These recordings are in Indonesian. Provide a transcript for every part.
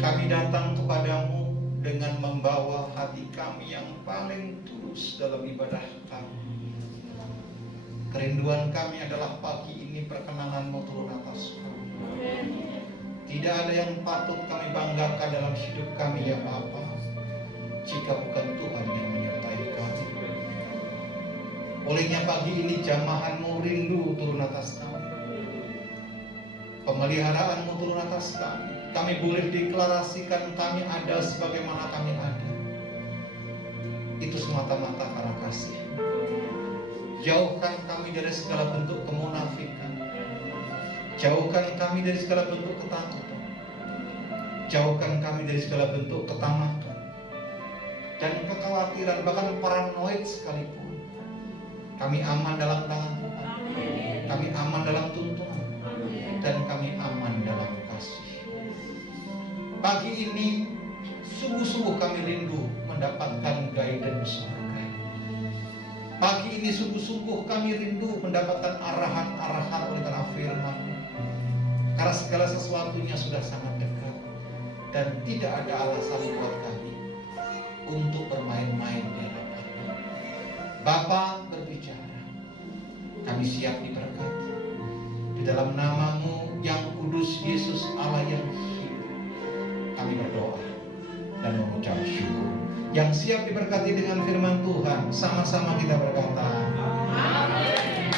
Kami datang kepadamu dengan membawa hati kami yang paling tulus dalam ibadah kami. Kerinduan kami adalah pagi ini perkenananmu turun atas kami. Tidak ada yang patut kami banggakan dalam hidup kami ya Bapa, jika bukan Tuhan yang menyertai kami. Olehnya pagi ini jamahanmu rindu turun atas kami. Pemeliharaanmu turun atas kami. Kami boleh deklarasikan kami ada sebagaimana kami ada. Itu semata-mata karena kasih. Jauhkan kami dari segala bentuk kemunafikan. Jauhkan kami dari segala bentuk ketakutan. Jauhkan kami dari segala bentuk ketamakan dan kekhawatiran, bahkan paranoid sekalipun. Kami aman dalam tangan Tuhan. Kami aman dalam tuntunan. Dan kami aman dalam kasih. Pagi ini sungguh-sungguh kami rindu mendapatkan guidance surga. Pagi ini sungguh-sungguh kami rindu mendapatkan arahan-arahan oleh karena firman-Mu. Karena segala sesuatunya sudah sangat dekat dan tidak ada alasan buat kami untuk bermain-main di hadapan-Mu. Bapa berbicara, kami siap diberkati. Di dalam nama-Mu yang kudus, Yesus Allah yang hidup, kami berdoa dan mengucap syukur. Yang siap diberkati dengan firman Tuhan, sama-sama kita berkata amin.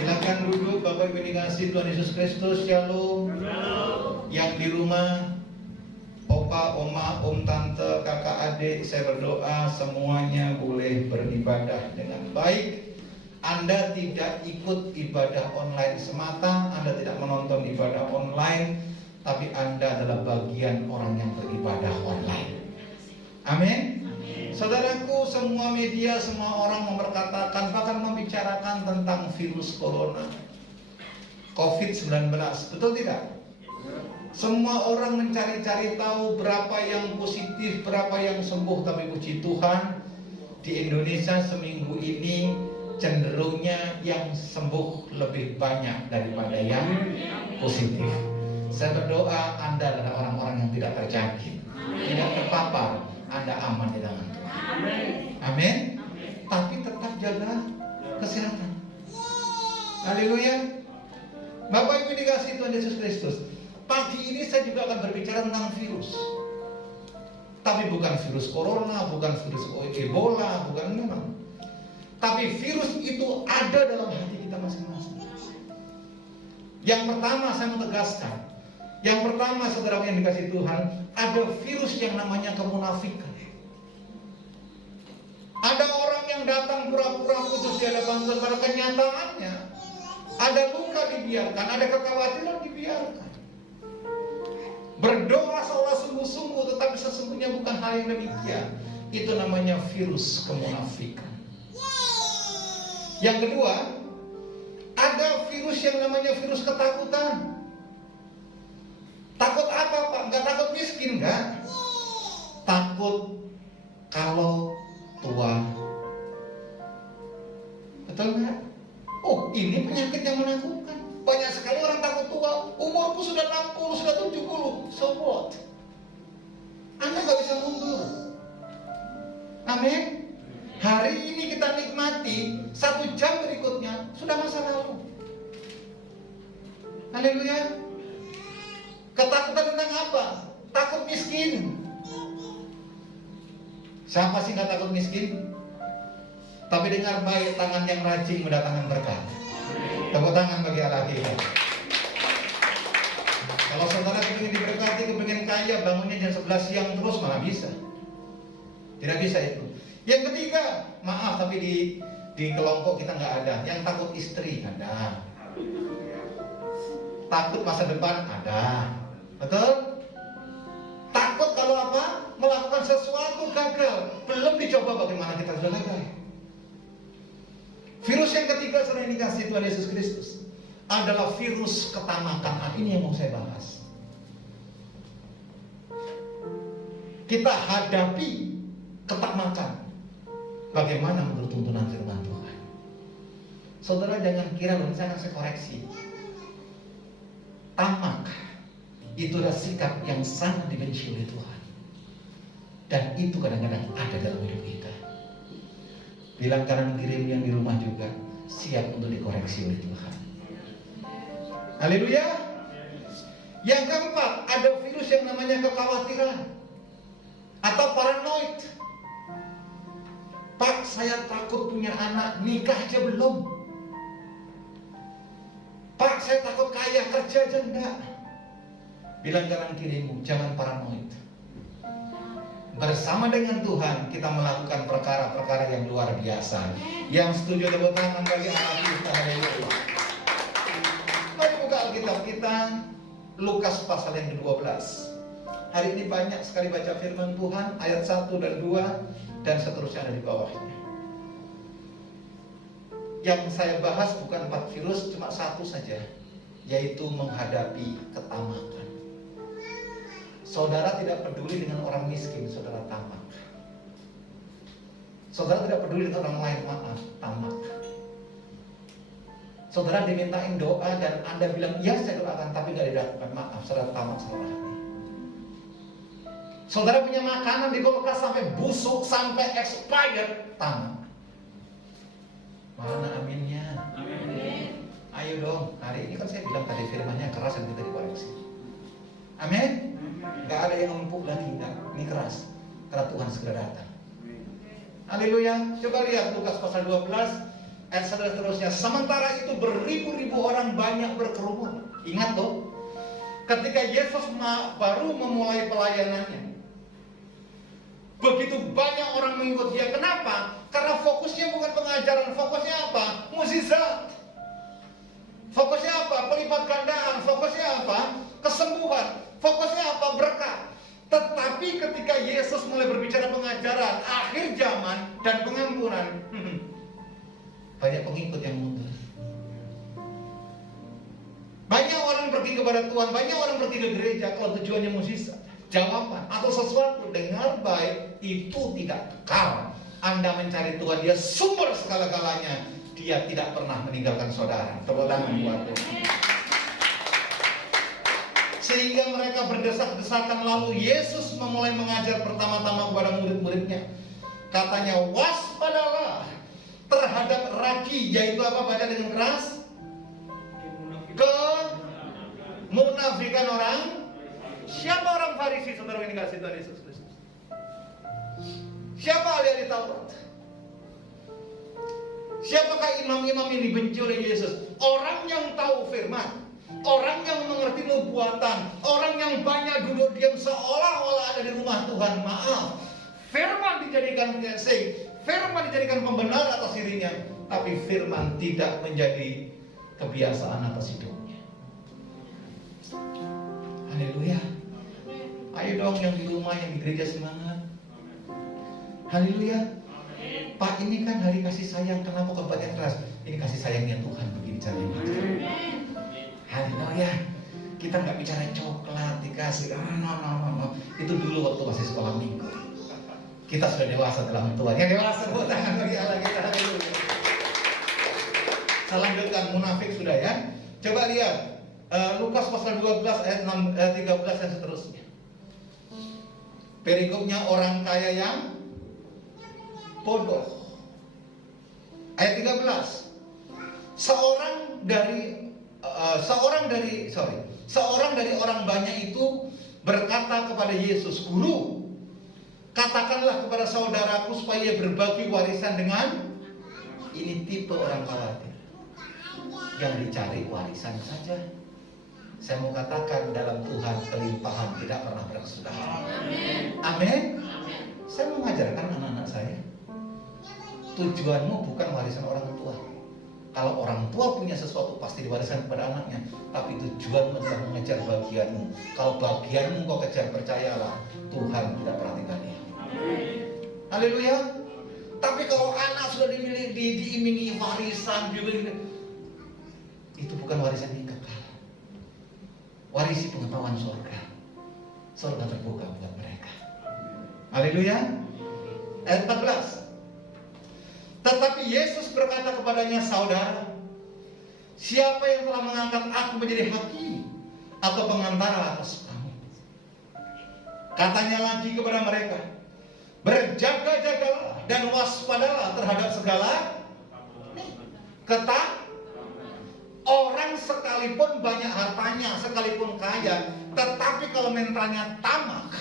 Silakan duduk Bapak Ibu dikasih Tuhan Yesus Kristus. Shalom. Yang di rumah, Opa, Oma, Om, Tante, Kakak, Adik, saya berdoa semuanya boleh beribadah dengan baik. Anda tidak ikut ibadah online semata, Anda tidak menonton ibadah online, tapi Anda adalah bagian orang yang beribadah online. Amin. Saudaraku, semua media, semua orang memperkatakan, bahkan membicarakan tentang virus corona, COVID-19, betul tidak? Semua orang mencari-cari tahu berapa yang positif, berapa yang sembuh, tapi puji Tuhan, di Indonesia seminggu ini cenderungnya yang sembuh lebih banyak daripada yang positif. Saya berdoa Anda adalah orang-orang yang tidak terjangkit, tidak terpapar. Anda aman di tangan Tuhan. Amin. Tapi tetap jaga kesehatan. Haleluya. Bapak Ibu dikasih Tuhan Yesus Kristus. Pagi ini saya juga akan berbicara tentang virus. Tapi bukan virus corona, bukan virus Ebola, bukan memang. Tapi virus itu ada dalam hati kita masing-masing. Yang pertama saya mau tegaskan. Yang pertama saudara yang dikasih Tuhan, ada virus yang namanya kemunafikan. Ada orang yang datang pura-pura kudus di hadapan Tuhan, pada kenyataannya ada luka dibiarkan, ada kekhawatiran dibiarkan. Berdoa seolah sungguh-sungguh, tetapi sesungguhnya bukan hal yang demikian. Itu namanya virus kemunafikan. Yang kedua, ada virus yang namanya virus ketakutan. Takut apa Pak? Enggak takut miskin, enggak? Takut kalau tua. Betul enggak? Oh, ini penyakit yang menakutkan. Banyak sekali orang takut tua. Umurku sudah 60, sudah 70. So what? Anda gak bisa mundur. Amin. Hari ini kita nikmati, 1 jam berikutnya sudah masa lalu. Haleluya. Ketakutan tentang apa? Takut miskin. Siapa sih gak takut miskin? Tapi dengar baik, tangan yang rajin mendatangkan berkat. Tepuk tangan bagi Allah kita. Kalau saudara ingin diberkati, kepingin kaya, bangunnya jam 11 siang terus, malah bisa. Tidak bisa itu. Yang ketiga, maaf tapi di kelompok kita nggak ada. Yang takut istri ada. Takut masa depan ada. Betul? Takut kalau apa? Melakukan sesuatu gagal. Belum dicoba bagaimana kita sudah gagal. Virus yang ketiga selain yang dikasih Tuhan Yesus Kristus adalah virus ketamakan. Ini yang mau saya bahas. Kita hadapi ketamakan. Bagaimana menurut tuntunan firman Tuhan? Saudara jangan kira loh, saya koreksi. tamak itu adalah sikap yang sangat dibenci oleh Tuhan. Dan itu kadang-kadang ada dalam hidup kita. Bilang kanan kiri yang di rumah juga siap untuk dikoreksi oleh Tuhan. Haleluya. Yang keempat, ada virus yang namanya kekhawatiran atau paranoid. Pak, saya takut punya anak, nikah aja belum. Pak, saya takut kaya, kerja aja enggak. Bilang kanan kirimu, jangan paranoid. Bersama dengan Tuhan kita melakukan perkara-perkara yang luar biasa. Yang setuju tepuk tangan bagi anak kita. Haleluya. Mari buka Alkitab kita, Lukas pasal yang ke-12. Hari ini banyak sekali baca firman Tuhan, ayat 1 dan 2 dan seterusnya ada di bawahnya. Yang saya bahas bukan 4 virus, cuma satu saja, yaitu menghadapi ketamakan. Saudara tidak peduli dengan orang miskin, saudara tamak. Saudara tidak peduli dengan orang lain, maaf, tamak. Saudara dimintain doa dan Anda bilang, ya saya doakan, tapi gak dilakukan, maaf, saudara tamak sama hati. Saudara punya makanan di kulkas sampai busuk, sampai expired, tamak. Mana aminnya? Amin. Ayo dong, hari ini kan saya bilang tadi firmannya keras dan kita dikoreksi. Amin. Gak ada yang empuk lagi, enggak. Ini keras, karena Tuhan segera datang. Haleluya. Coba lihat Lukas pasal 12 ayat 1 dan seterusnya. Sementara itu beribu-ribu orang banyak berkerumun. Ingat loh, ketika Yesus baru memulai pelayanannya, begitu banyak orang mengikut dia. Kenapa? Karena fokusnya bukan pengajaran. Fokusnya apa? Mukjizat. Fokusnya apa? Pelipat gandaan. Fokusnya apa? Kesembuhan. Fokusnya apa? Berkat. Tetapi ketika Yesus mulai berbicara pengajaran, akhir zaman dan pengampunan, banyak pengikut yang mundur. Banyak orang pergi kepada Tuhan, banyak orang pergi ke gereja kalau tujuannya mukjizat, jawaban atau sesuatu. Dengar baik, itu tidak kekal. Anda mencari Tuhan, dia sumber segala-galanya. Dia tidak pernah meninggalkan saudara. Tepuk tangan buat Tuhan. Sehingga mereka berdesak-desakan, lalu Yesus memulai mengajar pertama-tama kepada murid-muridnya. Katanya, waspadalah terhadap ragi, yaitu apa? Baca dengan keras. Kemunafikan orang. Siapa orang Farisi, saudara ini kasih Tuhan Yesus Kristus? Siapa ahli Taurat? Siapakah imam-imam yang dibenci oleh Yesus? Orang yang tahu firman, orang yang mengerti nubuatan, orang yang banyak duduk diam seolah-olah ada di rumah Tuhan. Maaf, firman dijadikan blessing, firman dijadikan pembenar atas dirinya, tapi firman tidak menjadi kebiasaan atas hidupnya. Haleluya. Ayo dong yang di rumah, yang di gereja semangat. Haleluya. Pak, ini kan hari kasih sayang, kenapa kebaikan keras? Ini kasih sayangnya Tuhan begini caranya. Haleluya. Kita nggak bicara coklat dikasih, no. Itu dulu waktu masih sekolah minggu. Kita sudah dewasa dalam Tuhan. Yang dewasa buat tangan bagi Allah kita. Haleluya. Saya lanjutkan, munafik sudah ya. Coba lihat Lukas pasal 12 ayat 13 dan seterusnya. Perikopnya orang kaya yang bodoh. Ayat 13. Seorang dari orang banyak itu berkata kepada Yesus, Guru, katakanlah kepada saudaraku supaya berbagi warisan dengan. Ini tipe orang khawatir, yang dicari warisan saja. Saya mau katakan, dalam Tuhan kelimpahan tidak pernah berkesudahan. Amin. Saya mau mengajarkan anak-anak saya, tujuanmu bukan warisan orang tua. Kalau orang tua punya sesuatu pasti diwariskan kepada anaknya, tapi tujuanmu adalah mengejar bagianmu. Kalau bagianmu kau kejar, percayalah Tuhan tidak pernah tinggalkan. Haleluya. Tapi kalau anak sudah diiming-imingi warisan juga, itu bukan warisan yang kekal. Warisi pengetahuan surga. Surga terbuka buat mereka. Haleluya. Ayat 14. Tetapi Yesus berkata kepadanya, saudara, siapa yang telah mengangkat aku menjadi hakim atau pengantara atas kamu. Katanya lagi kepada mereka, berjaga-jagalah dan waspadalah terhadap segala orang sekalipun banyak hartanya, sekalipun kaya, tetapi kalau mentalnya tamak,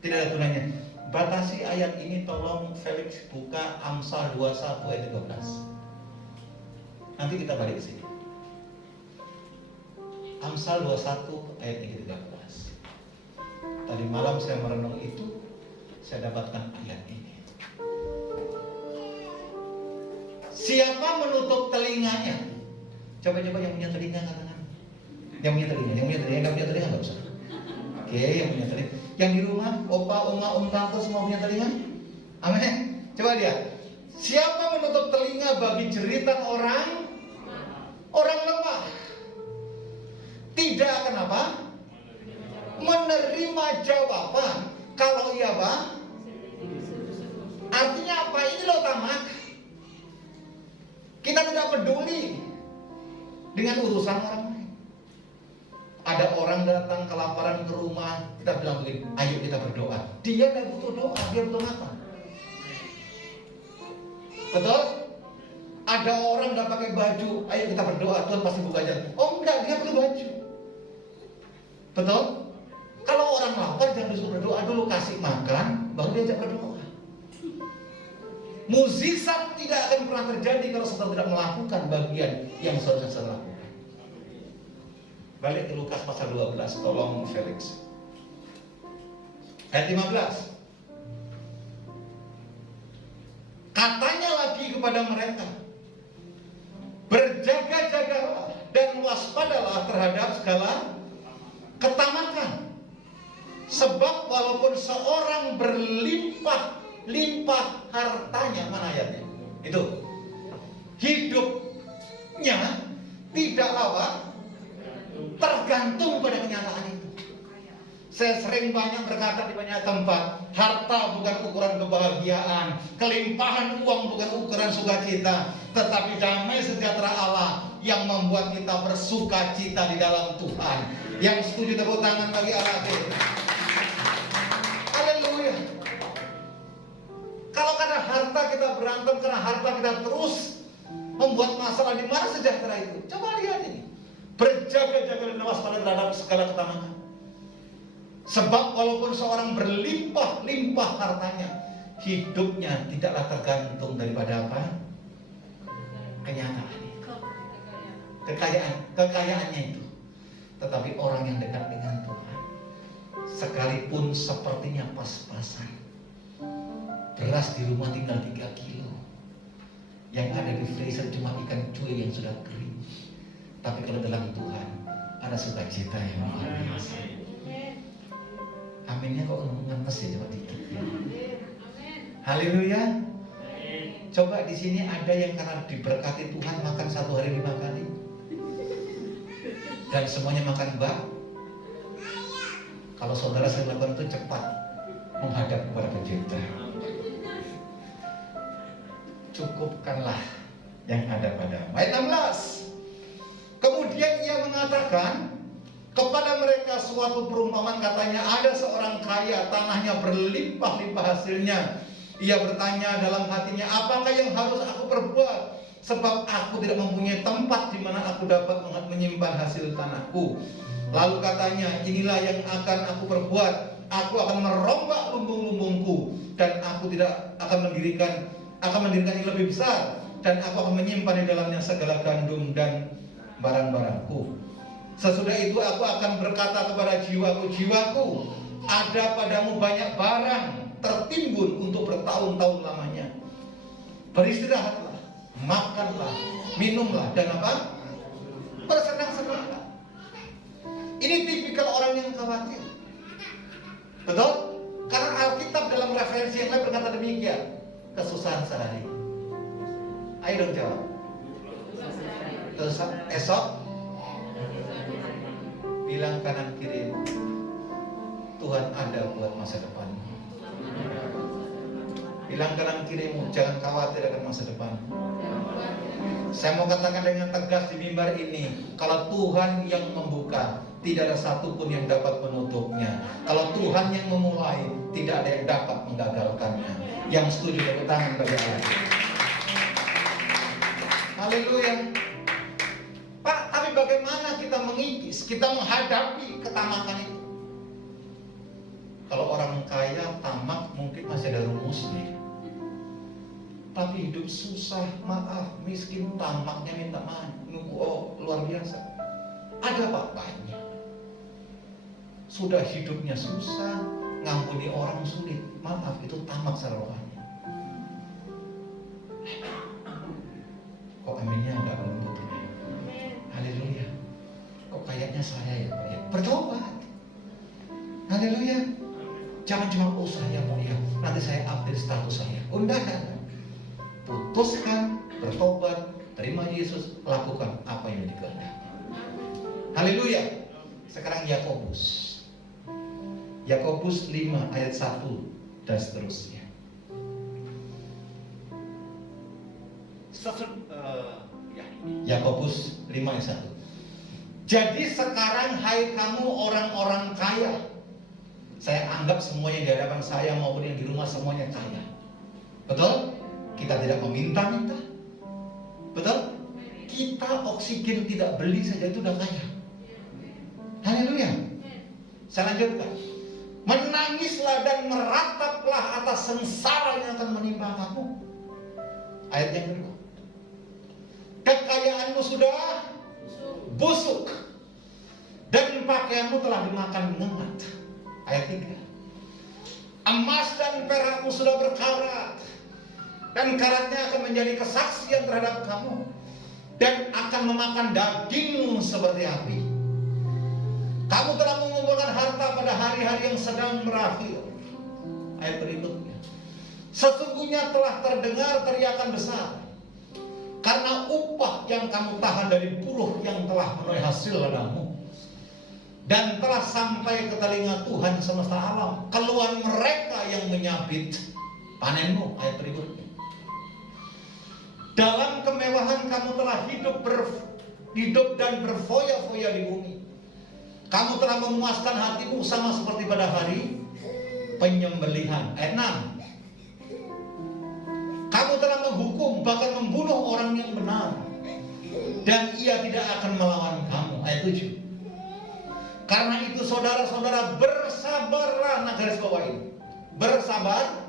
tidak ada gunanya. Batasi ayat ini, tolong Felix buka Amsal 21 ayat 13. Nanti kita balik ke sini. Amsal 21 ayat 13. Tadi malam saya merenung itu, saya dapatkan ayat ini. Siapa menutup telinganya? Coba-coba yang punya telinga katakan. Yang punya telinga, yang nggak punya telinga nggak usah. Oke, yang punya telinga. Yang di rumah, opa, oma, tante semua punya telinga? Amin. Coba lihat. Siapa menutup telinga bagi jeritan orang lemah, tidak akan apa? Menerima jawaban. Kalau iya apa? Artinya apa? Ini loh tamak. Kita tidak peduli dengan urusan orang lain. Ada orang datang kelaparan ke rumah, kita bilang begini, ayo kita berdoa. Dia tidak butuh doa, dia butuh makan. Betul? Ada orang tidak pakai baju, ayo kita berdoa, Tuhan pasti buka jalan. Oh enggak, dia perlu baju. Betul? Kalau orang lapar jangan disuruh berdoa dulu, kasih makan, baru diajak berdoa. Mukjizat tidak akan pernah terjadi kalau saudara tidak melakukan bagian yang seharusnya saudara lakukan. Balik ke Lukas pasal 12, tolong Felix. Ayat 15. Katanya lagi kepada mereka, berjaga-jagalah dan waspadalah terhadap segala ketamakan. Sebab walaupun seorang berlimpah hartanya, mana ayatnya? Itu. Hidupnya tidak tergantung pada kenyataan itu. Saya sering banyak berkata di banyak tempat, harta bukan ukuran kebahagiaan, kelimpahan uang bukan ukuran sukacita, tetapi damai sejahtera Allah yang membuat kita bersukacita di dalam Tuhan. Yang setuju tepuk tangan bagi Allah. Haleluya. Kalau karena harta kita berantem, karena harta kita terus membuat masalah, di mana sejahtera itu? Coba lihat ini. Berjaga-jaga dan waspada terhadap segala ketamakan. Sebab walaupun seorang berlimpah-limpah hartanya, hidupnya tidaklah tergantung daripada apa? Kenyataan. Kekayaannya itu. Tetapi orang yang dekat dengan Tuhan, sekalipun sepertinya pas-pasan, beras di rumah tinggal 3 kilo, yang ada di freezer cuma ikan cuy yang sudah kering. Tapi kalau dalam Tuhan ada sukacita yang luar biasa. Aminnya kok ngenes ya, coba dikit. Haleluya. Coba di sini ada yang karena diberkati Tuhan makan 1 hari 5 kali, dan semuanya makan bak. Kalau saudara saya lakukan itu, cepat menghadap kepada pencipta. Cukupkanlah yang ada padamu. Ayat 16. Kemudian ia mengatakan kepada mereka suatu perumpamaan, katanya ada seorang kaya, tanahnya berlimpah-limpah hasilnya. Ia bertanya dalam hatinya, apakah yang harus aku perbuat? Sebab aku tidak mempunyai tempat di mana aku dapat menyimpan hasil tanahku. Lalu katanya, inilah yang akan aku perbuat. Aku akan merombak lumbung-lumbungku, dan aku tidak akan mendirikan yang lebih besar, dan aku akan menyimpan di dalamnya segala gandum dan barang-barangku. Sesudah itu aku akan berkata kepada jiwaku, jiwaku, ada padamu banyak barang tertimbun untuk bertahun-tahun lamanya. Beristirahatlah, makanlah, minumlah, dan apa? Bersenang-senanglah. Ini tipikal orang yang khawatir. Betul? Karena Alkitab dalam referensi yang lain berkata demikian. Kesusahan sehari. Ayo dong jawab. Esok bilang kanan kiri, Tuhan ada buat masa depanmu. Bilang kanan kirimu, jangan khawatir akan masa depanmu. Saya mau katakan dengan tegas di mimbar ini, kalau Tuhan yang membuka, tidak ada satupun yang dapat menutupnya. Kalau Tuhan yang memulai, tidak ada yang dapat menggagalkannya. Yang setuju tepuk tangan bagi Allah. Haleluya. Pak, tapi bagaimana kita mengikis, kita menghadapi ketamakan itu? Kalau orang kaya tamak mungkin masih ada rumusnya. Tapi hidup susah, maaf, miskin, tamaknya minta maaf. Oh, luar biasa. Ada Pak, banyak. Sudah hidupnya susah, ngampuni orang sulit. Maaf, itu tamak secara rohani. Kok aminnya enggak lembut ini? Haleluya. Kok kayaknya saya ya Pak ya? Bertobat. Haleluya. Jangan cuma saya Pak ya, nanti saya update status saya. Enggak. Putuskan, bertobat, terima Yesus, lakukan apa yang dikehendaki. Haleluya. Sekarang Yakobus 5 ayat 1 dan seterusnya. Yakobus 5 ayat 1. Jadi sekarang hai kamu orang-orang kaya. Saya anggap semua yang di hadapan saya maupun yang di rumah semuanya kaya. Betul? Kita tidak meminta-minta. Betul? Kita oksigen tidak beli saja itu udah kaya. Haleluya. Saya lanjutkan. Menangislah dan merataplah atas sengsara yang akan menimpa kamu. Ayat yang kedua. Kekayaanmu sudah busuk dan pakaianmu telah dimakan ngengat. Ayat 3. Emas dan perakmu sudah berkarat, dan karatnya akan menjadi kesaksian terhadap kamu, dan akan memakan dagingmu seperti api. Kamu telah mengumpulkan harta pada hari-hari yang sedang berakhir. Ayat berikutnya. Sesungguhnya telah terdengar teriakan besar, karena upah yang kamu tahan dari buruh yang telah menuai hasil ladangmu, dan telah sampai ke telinga Tuhan semesta alam keluhan mereka yang menyabit panenmu. Ayat berikutnya. Dalam kemewahan kamu telah hidup dan berfoya-foya di bumi. Kamu telah memuaskan hatimu sama seperti pada hari penyembelihan. Ayat 6. Kamu telah menghukum, bahkan membunuh orang yang benar, dan ia tidak akan melawan kamu. Ayat 7. Karena itu saudara-saudara, bersabarlah. Nah, garis bawah ini, bersabar.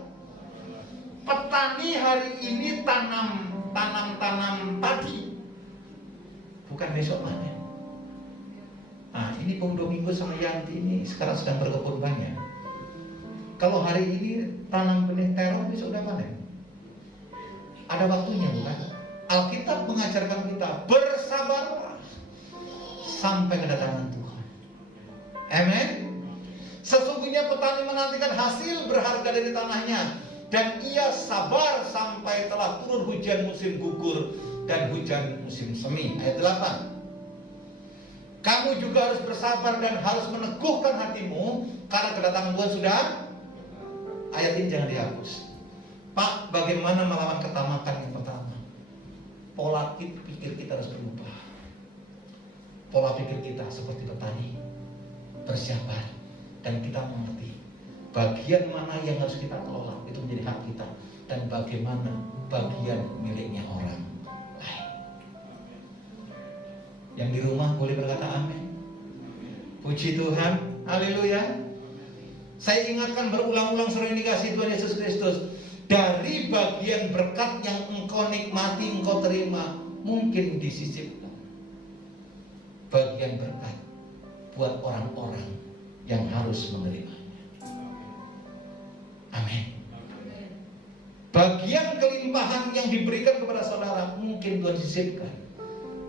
Petani hari ini tanam padi, bukan besok panen. Nah, ini Bung Domingo sama Yanti ini sekarang sedang berkebun banyak. Kalau hari ini tanam benih terong, besok udah panen. Ada waktunya, bukan? Alkitab mengajarkan kita bersabarlah sampai kedatangan Tuhan. Amin. Sesungguhnya petani menantikan hasil berharga dari tanahnya, dan ia sabar sampai telah turun hujan musim gugur dan hujan musim semi. Ayat 8. Kamu juga harus bersabar dan harus meneguhkan hatimu, karena kedatangan Tuhan sudah. Ayat ini jangan dihapus. Pak, bagaimana melawan ketamakan yang pertama? Pola pikir kita harus berubah. Pola pikir kita seperti petani, bersabar, dan kita mengerti bagian mana yang harus kita kelola, itu menjadi hak kita, dan bagaimana bagian miliknya orang lain. Yang di rumah boleh berkata amin. Puji Tuhan, haleluya. Saya ingatkan berulang-ulang sering dikasih Tuhan Yesus Kristus, dari bagian berkat yang engkau nikmati, engkau terima, mungkin disisipkan bagian berkat buat orang-orang yang harus menerimanya. Amin. Bagian kelimpahan yang diberikan kepada saudara mungkin Tuhan sisipkan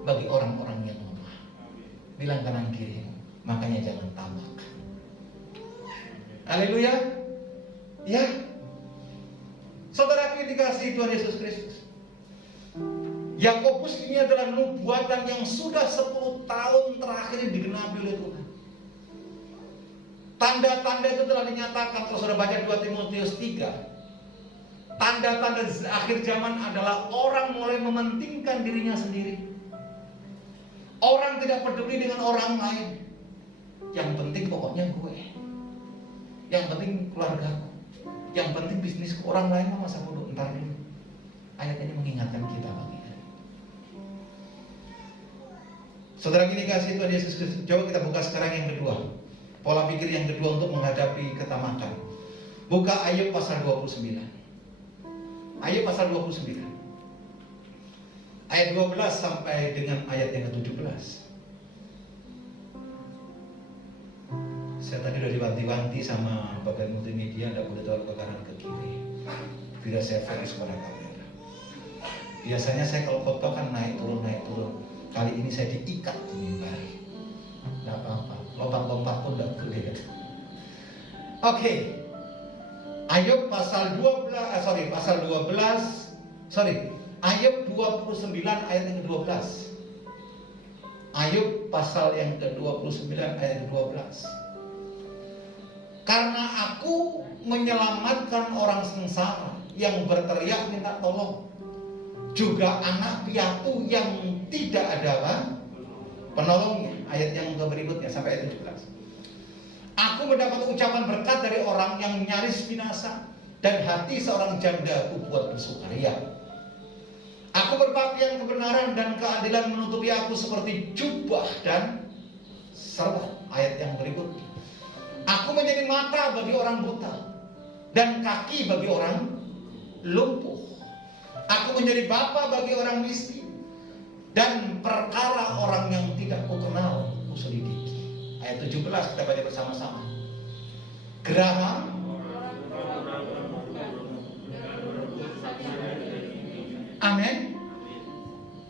bagi orang-orang yang lemah. Bilang kanan kiri, makanya jangan tamak. Haleluya. Ya, saudara yang dikasihi Tuhan Yesus Kristus, Yakobus ini adalah nubuatan yang sudah 10 tahun terakhir digenapi oleh Tuhan. Tanda-tanda itu telah dinyatakan. Kalau saudara baca 2 Timotius 3, Tanda-tanda akhir zaman adalah orang mulai mementingkan dirinya sendiri. Orang tidak peduli dengan orang lain. Yang penting pokoknya gue. Yang penting keluargaku. Yang penting bisnisku. Orang lain mah masa bodoh, entar dulu. Ayat ini mengingatkan kita bagi hari. Saudara gini kasih Tuhan Yesus Kristus. Coba kita buka sekarang yang kedua. Pola pikir yang kedua untuk menghadapi ketamakan. Buka Ayub pasal 29. Ayub pasal 29. Ayat 12 sampai dengan ayat yang ke-17. Saya tadi udah diwanti-wanti sama bagian multimedia, tidak boleh taruh ke kanan ke kiri. Tidak saya fokus pada kamera. Biasanya saya kalau khotbah kan naik turun. Kali ini saya diikat di mimbar. Tidak apa-apa, lompat-lompat pun tidak boleh. Oke. Ayub pasal 12, Ayub 29 ayat yang ke-12. Ayub pasal yang ke-29 ayat ke-12. Karena aku menyelamatkan orang sengsara yang berteriak minta tolong, juga anak piatu yang tidak ada penolongnya. Ayat yang berikutnya sampai ayat 17. Aku mendapat ucapan berkat dari orang yang nyaris binasa, dan hati seorang janda aku buat bersukaria. Aku berpakaian kebenaran dan keadilan menutupi aku seperti jubah dan serba. Ayat yang berikutnya. Aku menjadi mata bagi orang buta dan kaki bagi orang lumpuh. Aku menjadi bapa bagi orang miskin dan perkara orang yang tidak kukenal kuselidiki. Ayat 17 kita baca bersama-sama. Geraham Amin.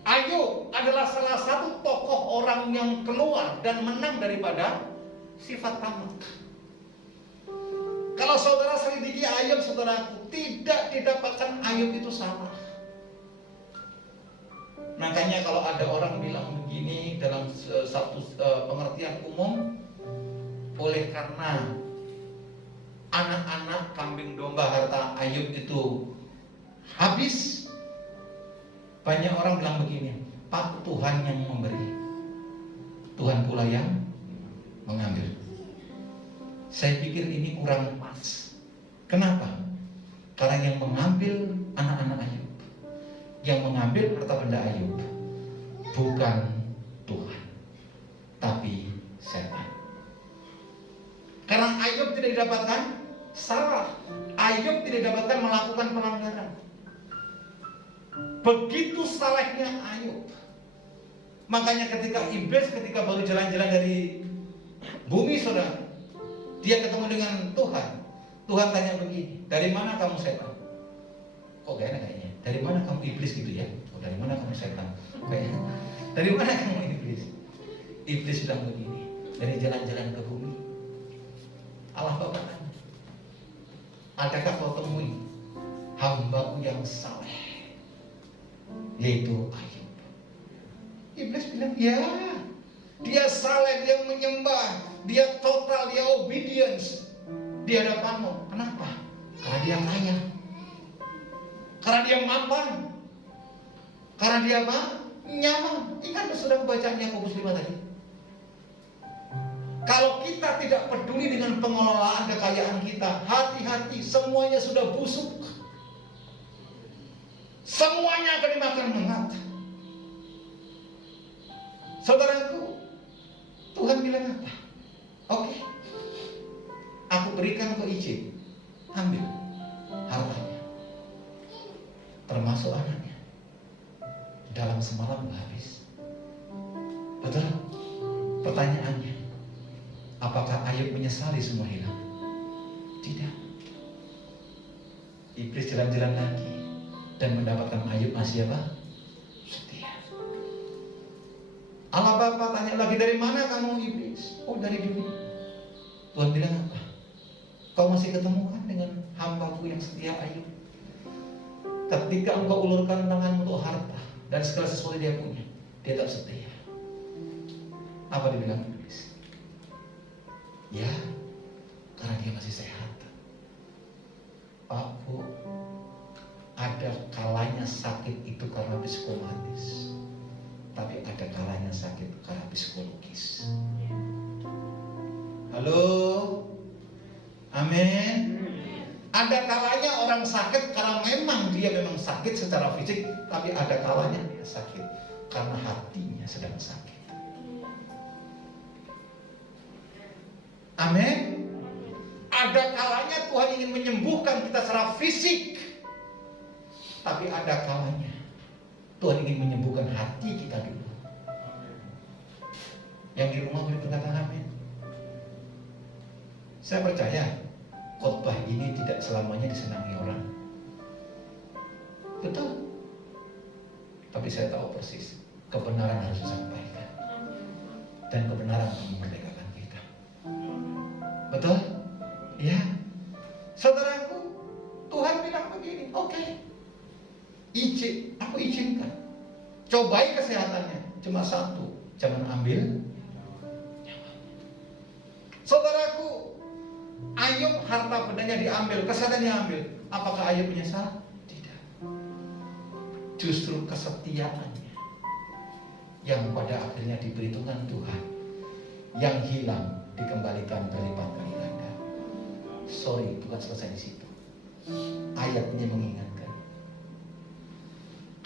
Ayub adalah salah satu tokoh orang yang keluar dan menang daripada sifat tamak. Kalau saudara selidiki Ayub, saudaraku, tidak didapatkan Ayub itu salah. Makanya kalau ada orang bilang begini dalam satu pengertian umum, oleh karena anak-anak kambing domba harta Ayub itu habis, banyak orang bilang begini, Pak, Tuhan yang memberi, Tuhan pula yang mengambil. Saya pikir ini kurang pas. Kenapa? Karena yang mengambil anak-anak Ayub, yang mengambil harta benda Ayub bukan Tuhan, tapi setan. Karena Ayub tidak didapatkan salah, Ayub tidak didapatkan melakukan pelanggaran. Begitu salehnya Ayub. Makanya ketika iblis baru jalan-jalan dari bumi, saudara, dia ketemu dengan Tuhan. Tuhan tanya begini, dari mana kamu setan? Kok gak enak kayaknya? Dari mana kamu iblis gitu ya? Oh, dari mana kamu setan? Kayaknya, dari mana kamu iblis? Iblis bilang begini, dari jalan-jalan ke bumi. Allah Bapa tanya, adakah kau temui hambaku yang saleh, yaitu Ayub? Iblis bilang, ya, dia saleh, dia menyembah, dia total, dia obedience di hadapanmu. Kenapa? Karena dia kaya, karena dia mapan, karena dia apa? Nyaman. Ingat sudah bacaan Yakobus 5 tadi. Kalau kita tidak peduli dengan pengelolaan kekayaan kita, hati-hati, semuanya sudah busuk, semuanya akan dimakan mengat. Saudaraku, Tuhan bilang apa? Oke, aku berikan kau izin, ambil hartanya, termasuk anaknya. Dalam semalam habis. Betul? Pertanyaannya, apakah Ayub menyesali semua hilang? Tidak. Iblis jalan-jalan lagi dan mendapatkan Ayub masih apa? Setia. Allah Bapa tanya lagi, dari mana kamu iblis? Oh, dari dunia. Tuhan bilang apa? Kau masih ketemu kan dengan hambaku yang setia Ayub? Ketika engkau ulurkan tangan untuk harta dan segala sesuatu dia punya, dia tak setia. Apa dibilang iblis? Ya, karena dia masih sehat. Pak, Bu, ada kalanya sakit itu karena psikomatis, tapi ada kalanya sakit karena psikologis. Halo, amin. Ada kalanya orang sakit karena dia memang sakit secara fisik, tapi ada kalanya dia sakit karena hatinya sedang sakit. Amin. Ada kalanya Tuhan ingin menyembuhkan kita secara fisik, tapi ada kalanya Tuhan ingin menyembuhkan hati kita dulu. Yang di rumah boleh berkata amin. Saya percaya khotbah ini tidak selamanya disenangi orang. Betul. Tapi saya tahu persis kebenaran harus disampaikan, dan kebenaran akan memerdekakan kita. Betul? Ya. Saudaraku, Tuhan bilang begini, oke, aku izinkan. Cobai kesehatannya, cuma satu, jangan ambil. Saudaraku, Ayub harta bendanya diambil, kesehatannya ambil. Apakah Ayub menyesal? Tidak. Justru kesetiaannya yang pada akhirnya diperhitungkan Tuhan, yang hilang dikembalikan berlipat kali ganda. Sorry, bukan selesai di situ. Ayatnya mengingatkan,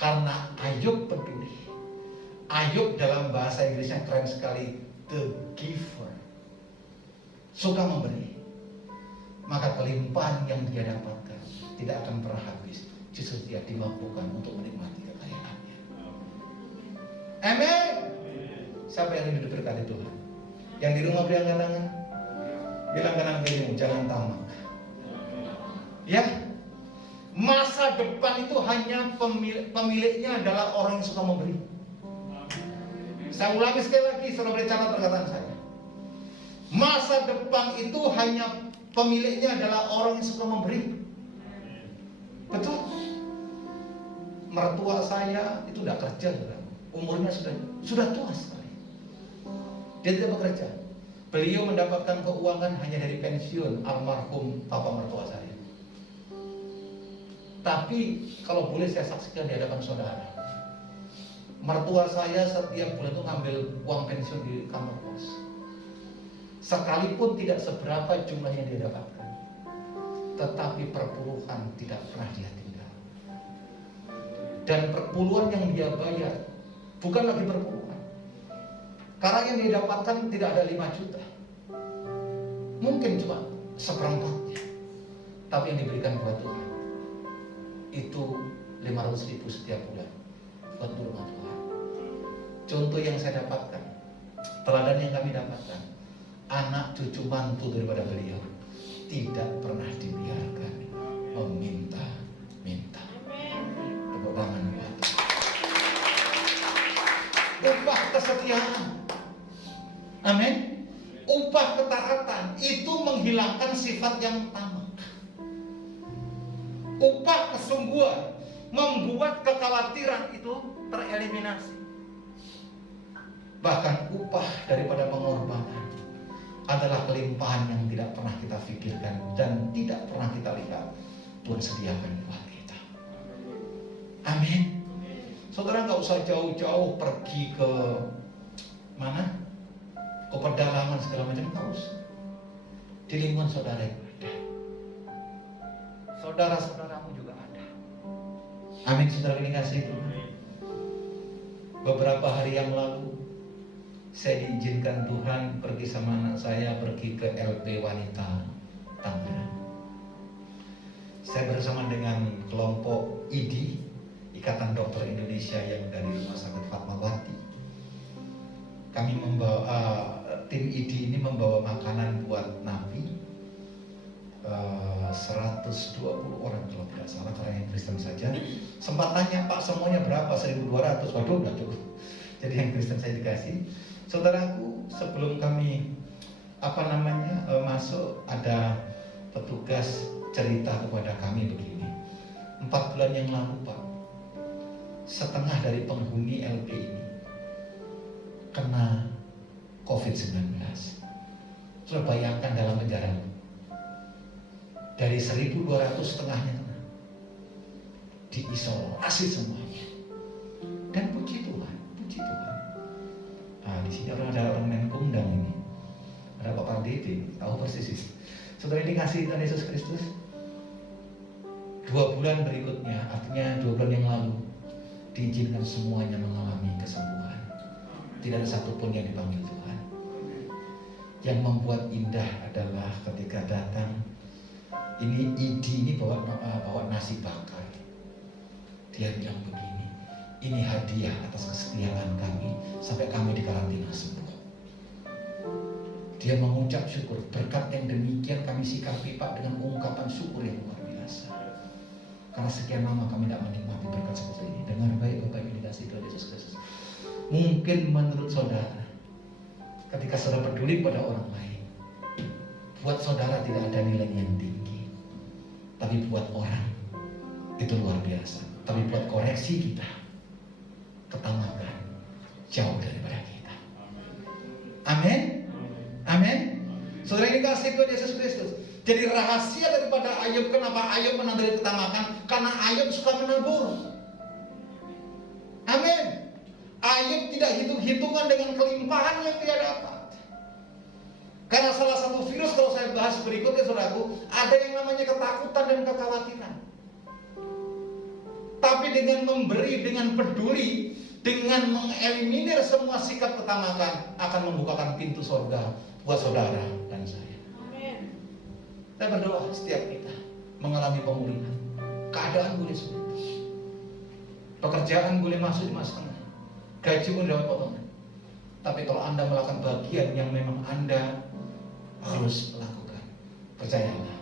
karena Ayub peduli. Ayub dalam bahasa Inggrisnya keren sekali, the giver, suka memberi. Maka kelimpahan yang dia dapatkan tidak akan pernah habis. Justru dia dimampukan untuk menikmati kekayaannya. Amin. Siapa yang ingin diberkati Tuhan? Yang di rumah beri angkat tangan. Bilang kanan kirimu, jangan tamak. Ya, masa depan itu hanya pemiliknya adalah orang yang suka memberi. Saya ulangi sekali lagi, saudara bercatat perkataan saya. Masa depan itu hanya pemiliknya adalah orang yang suka memberi. Betul. Mertua saya itu tidak kerja, umurnya sudah tua sekali. Dia tidak bekerja. Beliau mendapatkan keuangan hanya dari pensiun almarhum papa mertua saya. Tapi kalau boleh saya saksikan di hadapan saudara, mertua saya setiap bulan itu ngambil uang pensiun di kantor pos. Sekalipun tidak seberapa jumlah yang dia dapatkan, tetapi perpuluhan tidak pernah dia tinggal. Dan perpuluhan yang dia bayar bukan lagi perpuluhan, karena yang dia dapatkan tidak ada 5 juta, mungkin cuma seperempatnya. Tapi yang diberikan buat Tuhan itu 500.000 setiap bulan buat rumah Tuhan. Contoh yang saya dapatkan, teladan yang kami dapatkan, anak cucu mantu daripada beliau tidak pernah dibiarkan meminta-minta. Tepuk tangan buat upah kesetiaan. Amin. Upah ketaatan itu menghilangkan sifat yang tamak. Upah kesungguhan membuat kekhawatiran itu tereliminasi. Bahkan upah daripada pengorbanan adalah kelimpahan yang tidak pernah kita pikirkan dan tidak pernah kita lihat Tuhan sediakan buat kita. Amin. Saudara nggak usah jauh-jauh pergi ke mana, ke pedalaman segala macam, nggak usah. Di lingkungan saudara yang ada, saudara-saudaramu juga ada. Amin. Saudara ini kasih Tuhan. Beberapa hari yang lalu saya diizinkan Tuhan pergi sama anak saya pergi ke LP Wanita Tangerang. Saya bersama dengan kelompok IDI, Ikatan Dokter Indonesia yang dari Rumah Sakit Fatmawati. Kami membawa tim IDI ini membawa makanan buat Nabi 120 orang kalau tidak salah, karena yang Kristen saja. Sempat tanya, Pak semuanya berapa? 1.200. Waduh, udah cukup. Jadi yang Kristen saya dikasih. Saudaraku, sebelum kami masuk, ada petugas cerita kepada kami begini. 4 bulan yang lalu, Pak, setengah dari penghuni LP ini kena COVID-19. Sudah bayangkan dalam penjara, dari 1.200 setengahnya kena. diisolasi semuanya. Dan puji Tuhan, puji Tuhan. Nah, di sini ada orang Menkumdang ini, ada Pak Panditi, tahu persis. Saudara, ini kasih Tuhan Yesus Kristus. 2 bulan berikutnya, artinya 2 bulan yang lalu, diizinkan semuanya mengalami kesembuhan. Tidak ada satupun yang dipanggil Tuhan. Yang membuat indah adalah ketika datang, ini Idi ini bawa nasi bakar. Dia bilang begini, ini hadiah atas kesetiaan kami sampai kami dikarantina sembuh. Dia mengucap syukur, berkat yang demikian kami sikapi Pak dengan ungkapan syukur yang luar biasa. Karena sekian lama kami tidak menikmati berkat seperti ini. Dengar baik Bapak Ibu dikasih Tuhan Yesus Kristus. Mungkin menurut saudara, ketika saudara peduli pada orang lain, buat saudara tidak ada nilai yang tinggi. Tapi buat orang, itu luar biasa. Tapi buat koreksi kita, ketamakan jauh daripada kita. Amin. Amin. Saudara, ini kasih Tuhan Yesus Kristus. Jadi rahasia daripada Ayub, kenapa Ayub menang dari ketamakan? Karena Ayub suka menabur. Amin. Ayub tidak hitung-hitungan dengan kelimpahan yang dia dapat. Karena salah satu virus, kalau saya bahas berikutnya saudaraku, ada yang namanya ketakutan dan kekhawatiran. Tapi dengan memberi, dengan peduli, dengan mengeliminir semua sikap ketamakan, akan membukakan pintu surga buat saudara dan saya. Amin. Saya berdoa setiap kita mengalami pemulihan. Keadaan boleh sulit, pekerjaan boleh masuk di masa tengah, gaji pun dapat potongan. Tapi kalau Anda melakukan bagian yang memang Anda harus lakukan, percayalah,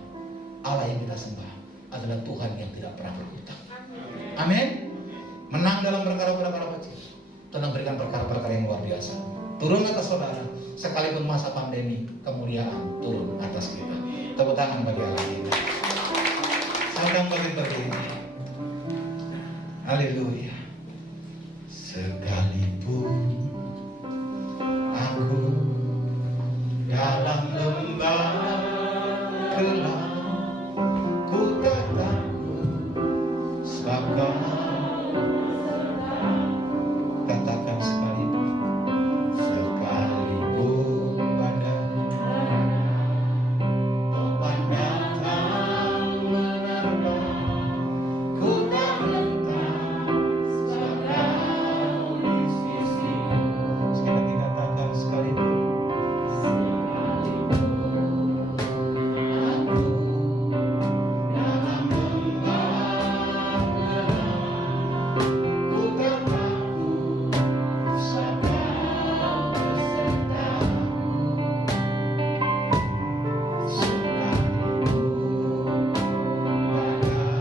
Allah yang kita sembah adalah Tuhan yang tidak pernah berhutang. Amin. Menang dalam perkara-perkara kecil, Tuhan memberikan perkara-perkara yang luar biasa. Turun atas saudara, sekalipun masa pandemi, kemuliaan turun atas kita. Tepuk tangan bagi Allah kita. Sedang berdiri. Haleluya. Sekalipun aku dalam lembah gelap, ku tak takut sebab Kau. Katakan sekalipun badai topan datang menerpa, ku tak gentar sebab Kau di sisiku. Sekali lagi katakan sekalipun aku dalam lembah gelap, ku tak takut sebab Kau besertaku. Sekalipun badai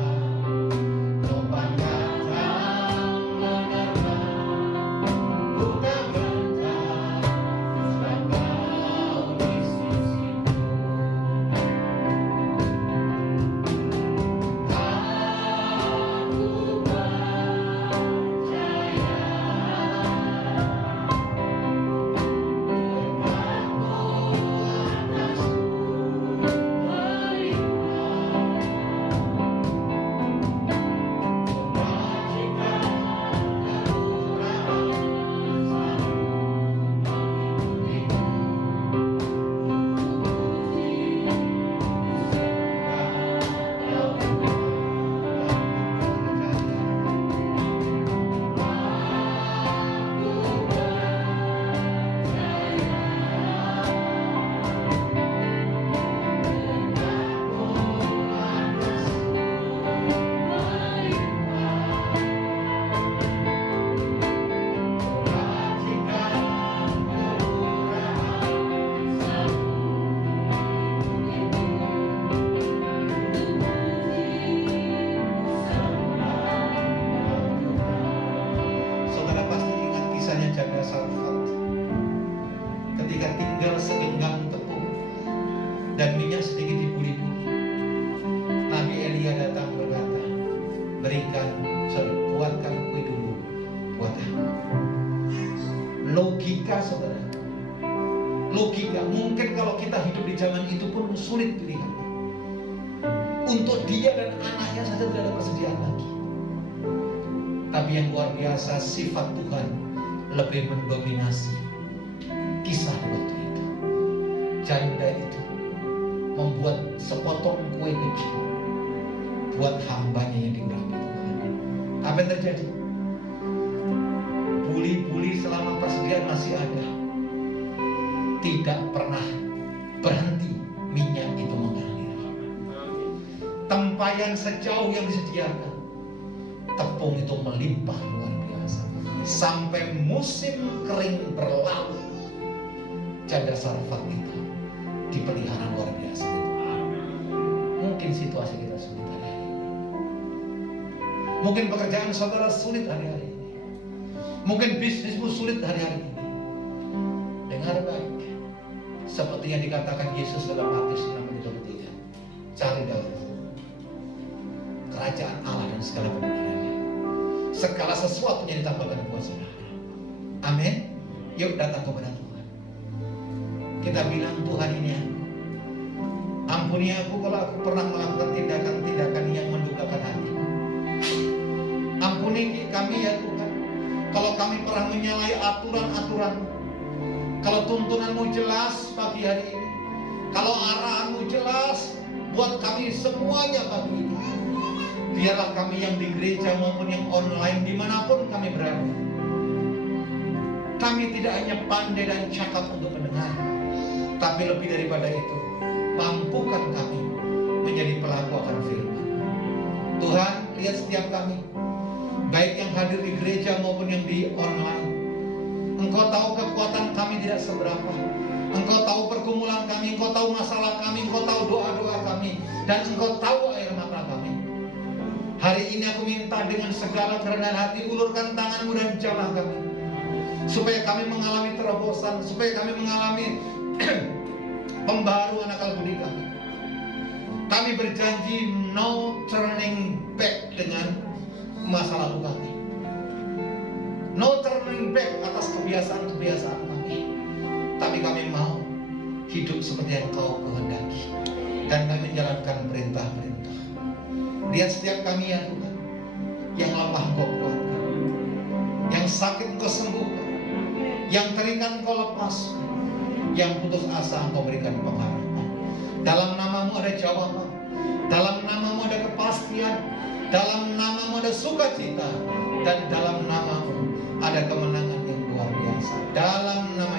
topan datang menerpa, ku tak gentar sebab Kau di sisiku. Aku percaya berkat-Mu atasku melimpah, kebajikan kemurahan selalu mengikutiku. Saudara pasti ingat kisahnya Janda Sarfat ketika tinggal segenggam tepung dan minyak sedikit dibuli-buli. Nabi Elia datang berkata, buatkan kue dulu buat aku. Logika saudara, logika. Mungkin kalau kita hidup di zaman itu pun sulit pilihannya. Untuk dia dan anaknya saja tidak ada persediaan lagi. Tapi yang luar biasa, sifat Tuhan lebih mendominasi kisah waktu itu. Janda itu membuat sepotong kue kecil buat hambanya yang diurapi Tuhan. Apa yang terjadi? Buli-buli selama persediaan masih ada, tidak pernah berhenti minyak itu mengalir. Tempayan sejauh yang disediakan, tepung itu melimpah luar biasa. Sampai musim kering berlalu, janda Sarfat itu dipelihara luar biasa. Mungkin situasi kita sulit hari-hari ini. Mungkin pekerjaan saudara sulit hari-hari ini. Mungkin bisnismu sulit hari-hari ini. Dengar baik, seperti yang dikatakan Yesus dalam Matius 6:23, cari dahulu kerajaan Allah dan segala kebenarannya, segala sesuatu yang ditambahkan buat saudara. Amin. Yuk datang kepada Tuhan. Kita bilang, Tuhan ini aku. Ampuni aku kalau aku pernah melakukan tindakan-tindakan yang mendukakan hati-Mu. Ampuni kami ya Tuhan, kalau kami pernah menyalahi aturan-aturan. Kalau tuntunanmu jelas pagi hari ini, kalau arahanmu jelas buat kami semuanya pagi ini, biarlah kami yang di gereja maupun yang online dimanapun kami berada, kami tidak hanya pandai dan cakap untuk mendengar, tapi lebih daripada itu, mampukan kami menjadi pelaku akan firman. Tuhan, lihat setiap kami, baik yang hadir di gereja maupun yang di online. Engkau tahu kekuatan kami tidak seberapa. Engkau tahu pergumulan kami, Engkau tahu masalah kami, Engkau tahu doa-doa kami, dan Engkau tahu air mata kami. Hari ini aku minta dengan segala kerendahan hati, ulurkan tangan-Mu dan jamah kami, supaya kami mengalami terobosan, supaya kami mengalami pembaharuan akal budi kami. Kami berjanji no turning back dengan masa lalu kami. No turning back atas kebiasaan-kebiasaan kami. Tapi kami mau hidup seperti yang Kau kehendaki, dan kami menjalankan perintah-perintah. Lihat setiap kami ya Tuhan, yang lemah Engkau kuatkan, yang sakit Engkau sembuhkan, yang terikat Engkau lepaskan, yang putus asa Engkau berikan pengharapan. Dalam nama-Mu ada jawaban, dalam nama-Mu ada kepastian, dalam nama-Mu ada sukacita, dan dalam nama-Mu ada kemenangan yang luar biasa. Dalam nama